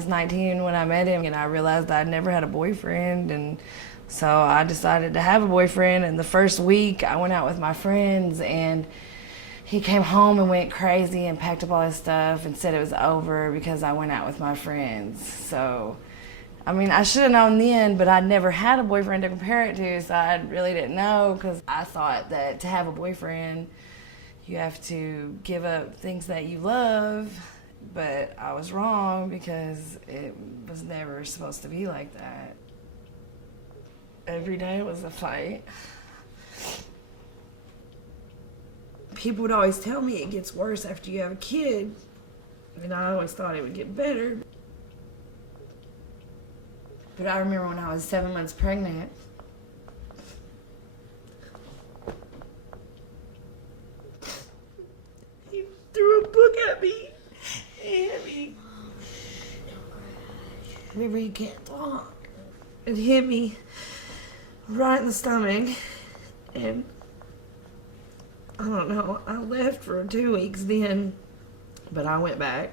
was 19 when I met him, and I realized I'd never had a boyfriend, and so I decided to have a boyfriend. And the first week I went out with my friends, and he came home and went crazy and packed up all his stuff and said it was over because I went out with my friends. So, I mean, I should have known then, but I'd never had a boyfriend to compare it to, so I really didn't know, because I thought that to have a boyfriend, you have to give up things that you love. But I was wrong, because it was never supposed to be like that. Every day was a fight. People would always tell me it gets worse after you have a kid, and I always thought it would get better. But I remember when I was 7 months pregnant, he threw a book at me. He hit me. Remember, you can't talk. It hit me right in the stomach, and I don't know, I left for 2 weeks then, but I went back.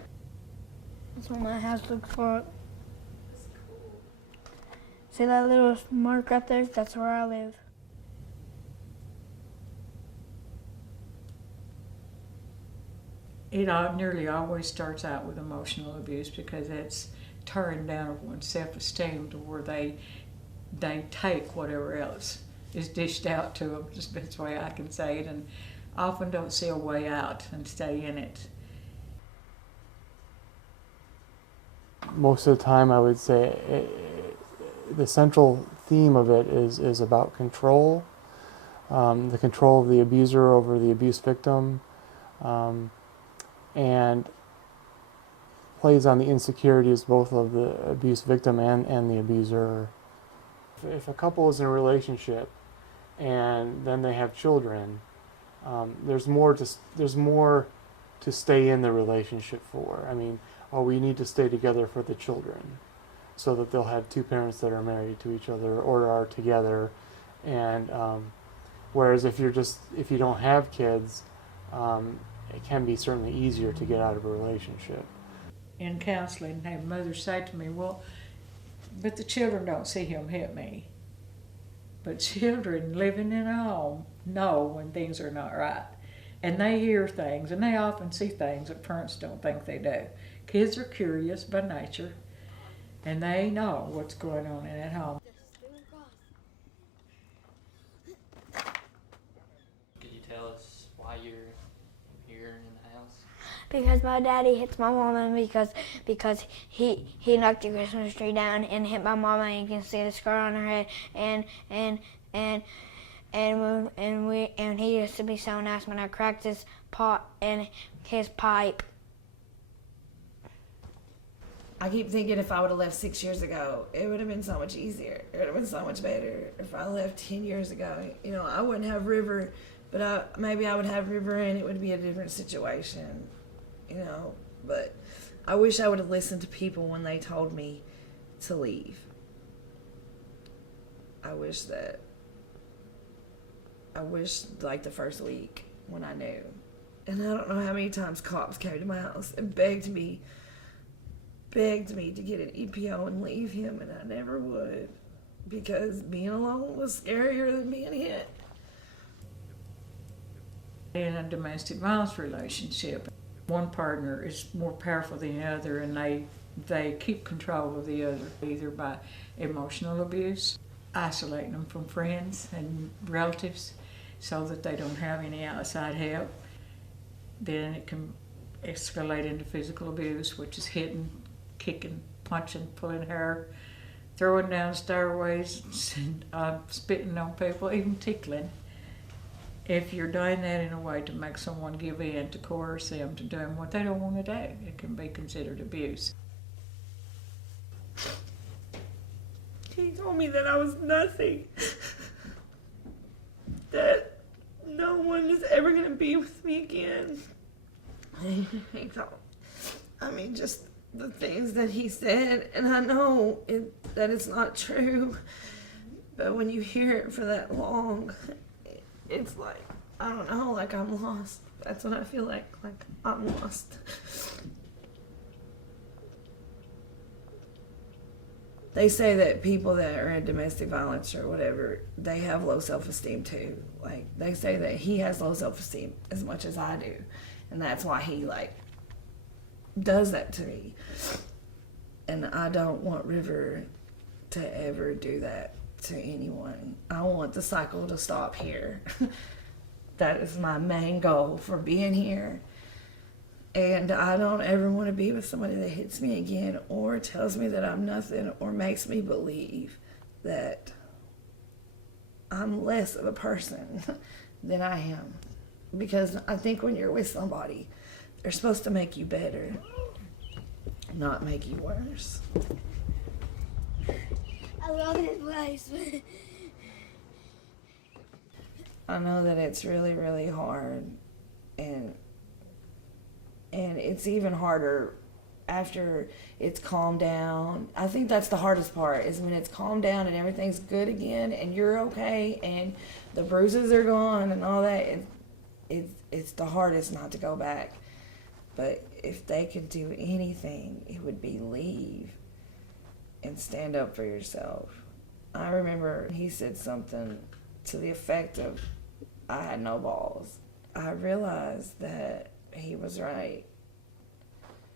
That's what my house looks like. See that little mark right there? That's where I live. It nearly always starts out with emotional abuse, because it's tearing down one's self-esteem to where they take whatever else is dished out to them, just the best way I can say it, and often don't see a way out and stay in it. Most of the time, I would say the central theme of it is about control, the control of the abuser over the abuse victim, and plays on the insecurities both of the abuse victim and the abuser. If a couple is in a relationship and then they have children, there's more to stay in the relationship for. I mean, we need to stay together for the children, so that they'll have two parents that are married to each other or are together. And whereas if you don't have kids, it can be certainly easier to get out of a relationship. In counseling, I had mothers say to me, well, but the children don't see him hit me. But children living in a home know when things are not right. And they hear things, and they often see things that parents don't think they do. Kids are curious by nature, and they know what's going on in that home. Could you tell us why you're here in the house? Because my daddy hits my mama because he knocked the Christmas tree down and hit my mama, and you can see the scar on her head, and he used to be so nice when I cracked his pot and his pipe. I keep thinking if I would have left 6 years ago, it would have been so much easier. It would have been so much better. If I left 10 years ago, I wouldn't have River, but maybe I would have River, and it would be a different situation, But I wish I would have listened to people when they told me to leave. I wish like the first week when I knew. And I don't know how many times cops came to my house and begged me to get an EPO and leave him, and I never would, because being alone was scarier than being hit. In a domestic violence relationship, one partner is more powerful than the other, and they keep control of the other, either by emotional abuse, isolating them from friends and relatives so that they don't have any outside help. Then it can escalate into physical abuse, which is hitting, kicking, punching, pulling hair, throwing down stairways, spitting on people, even tickling. If you're doing that in a way to make someone give in, to coerce them to doing what they don't want to do, it can be considered abuse. He told me that I was nothing, that no one is ever going to be with me again. He told, just the things that he said, and I know that it's not true, but when you hear it for that long, it's like, I don't know, like I'm lost. That's what I feel like I'm lost. they say that people that are in domestic violence or whatever, they have low self-esteem too. Like, they say that he has low self-esteem as much as I do, and that's why he like does that to me. And I don't want River to ever do that to anyone. I want the cycle to stop here. That is my main goal for being here. And I don't ever want to be with somebody that hits me again or tells me that I'm nothing or makes me believe that I'm less of a person than I am. Because I think when you're with somebody, they're supposed to make you better, not make you worse. I love this place. I know that it's really, really hard, and it's even harder after it's calmed down. I think that's the hardest part, is when it's calmed down and everything's good again and you're okay and the bruises are gone and all that. It's the hardest not to go back. But if they could do anything, it would be leave and stand up for yourself. I remember he said something to the effect of, I had no balls. I realized that he was right.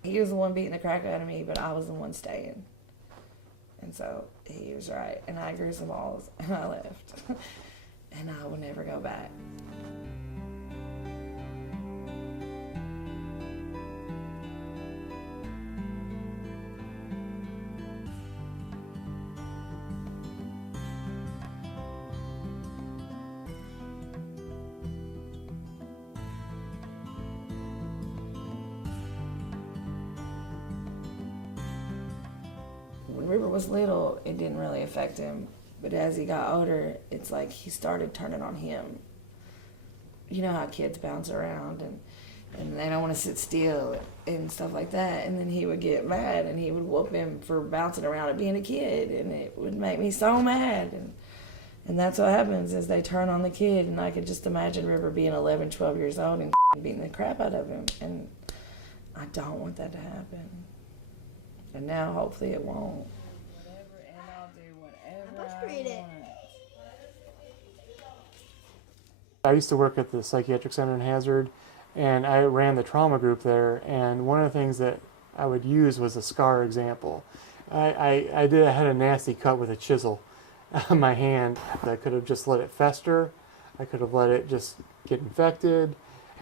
He was the one beating the crap out of me, but I was the one staying. And so he was right. And I grew some balls and I left. And I will never go back. When River was little, it didn't really affect him. But as he got older, it's like he started turning on him. You know how kids bounce around and they don't want to sit still and stuff like that. And then he would get mad and he would whoop him for bouncing around and being a kid. And it would make me so mad. And that's what happens, is they turn on the kid. And I could just imagine River being 11, 12 years old and beating the crap out of him. And I don't want that to happen. And now, hopefully, it won't. Whatever, and I'll do whatever I want. I used to work at the Psychiatric Center in Hazard, and I ran the trauma group there. And one of the things that I would use was a scar example. I had a nasty cut with a chisel on my hand. I could have just let it fester. I could have let it just get infected.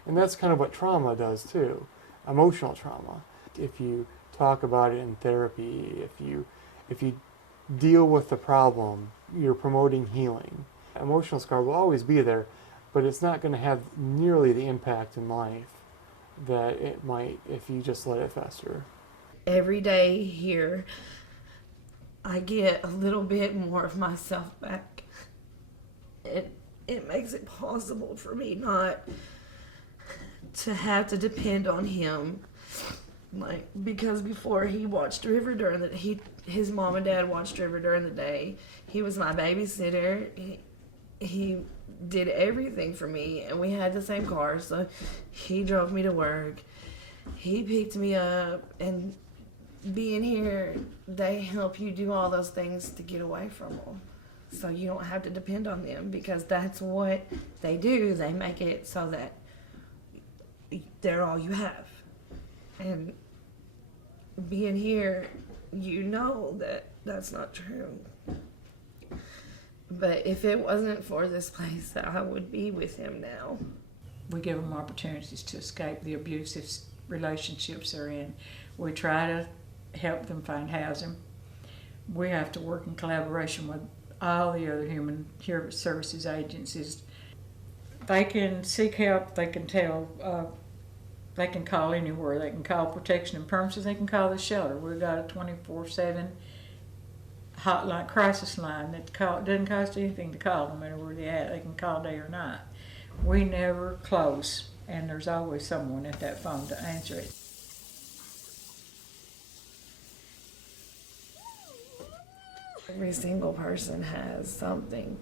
And that's kind of what trauma does too, emotional trauma. If you talk about it in therapy, if you deal with the problem, you're promoting healing. Emotional scar will always be there, but it's not going to have nearly the impact in life that it might if you just let it fester. Every day here, I get a little bit more of myself back. It makes it possible for me not to have to depend on him. Like, because before he watched River during his mom and dad watched River during the day. He was my babysitter. He did everything for me, and we had the same car, so he drove me to work. He picked me up, and being here, they help you do all those things to get away from them. So you don't have to depend on them, because that's what they do. They make it so that they're all you have. And being here, you know that that's not true. But if it wasn't for this place, I would be with him now. We give them opportunities to escape the abusive relationships they're in. We try to help them find housing. We have to work in collaboration with all the other human services agencies. They can seek help, they can they can call anywhere. They can call Protection and Permanency. They can call the shelter. We've got a 24/7 hotline, crisis line that doesn't cost anything to call, no matter where they're at. They can call day or night. We never close, and there's always someone at that phone to answer it. Every single person has something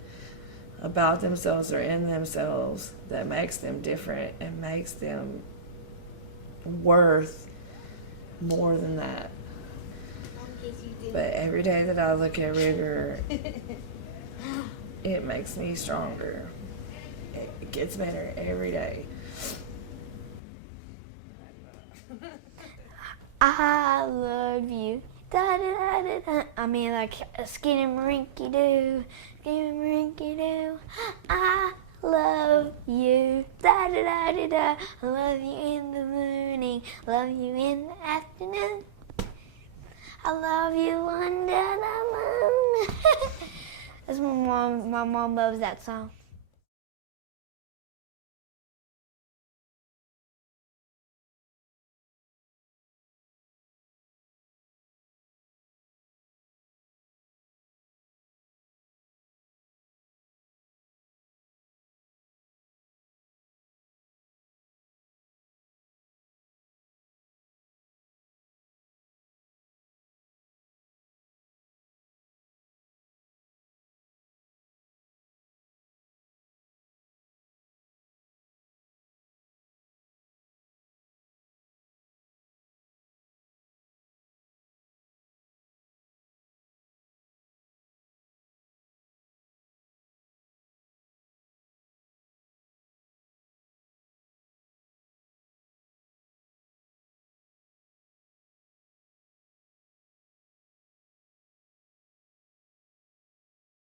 about themselves or in themselves that makes them different and makes them worth more than that. But every day that I look at River, it makes me stronger. It gets better every day. I love you. Da da da da da. I mean, like skinny rinky doo, skinny rinky doo. I love you. Da da da da da. I love you in the morning. Love you in the afternoon. I love you under the moon. That's my mom. My mom loves that song.